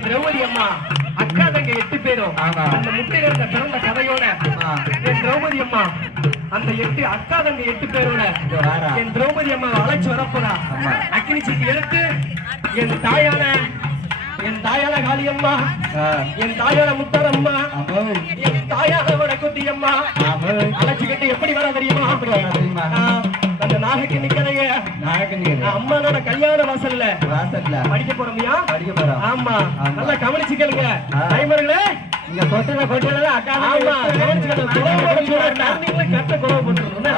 என் திரௌபதி அம்மா அக்கா தங்க 8 பேரும் அந்த முட்டையில இருந்த பிறந்த கதையோட என் திரௌபதி அம்மா அந்த 8 அக்கா தங்க 8 பேரோட என் திரௌபதி அம்மா அழைச்சு வரப்போறா. அக்கினி சீட்டு எடுத்து என் தாயான காளியம்மா, என் தாயான முத்தாரம்மா, என் தாயான வடக்குட்டி அம்மா அழைச்சுக்கிட்டு எப்படி வர தெரியுமா? அந்த நாகக்கு நிக்கலையே அம்மானோட கல்யாண வாசல்ல படிக்க போறோம்யா. ஆமா, நல்லா கவனிச்சுக்கலுங்க டைமர்களே. இங்க கொட்டல கொட்டல அக்கா. ஆமா, கவனிச்சுக்கணும். கட்ட குறவு போட்டுருக்கோம்.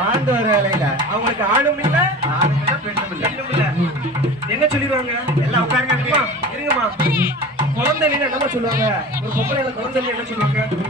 வாழ்ந்து ஒரு வேலையில அவங்களுக்கு ஆணும் இல்ல பெண்ணும் இல்ல. என்ன சொல்லிடுவாங்க? எல்லாம் உட்காருங்க இருங்கம்மா. குழந்தை என்னமா சொல்லுவாங்க? ஒரு பொம்பளை குழந்தை என்ன சொல்லுவாங்க?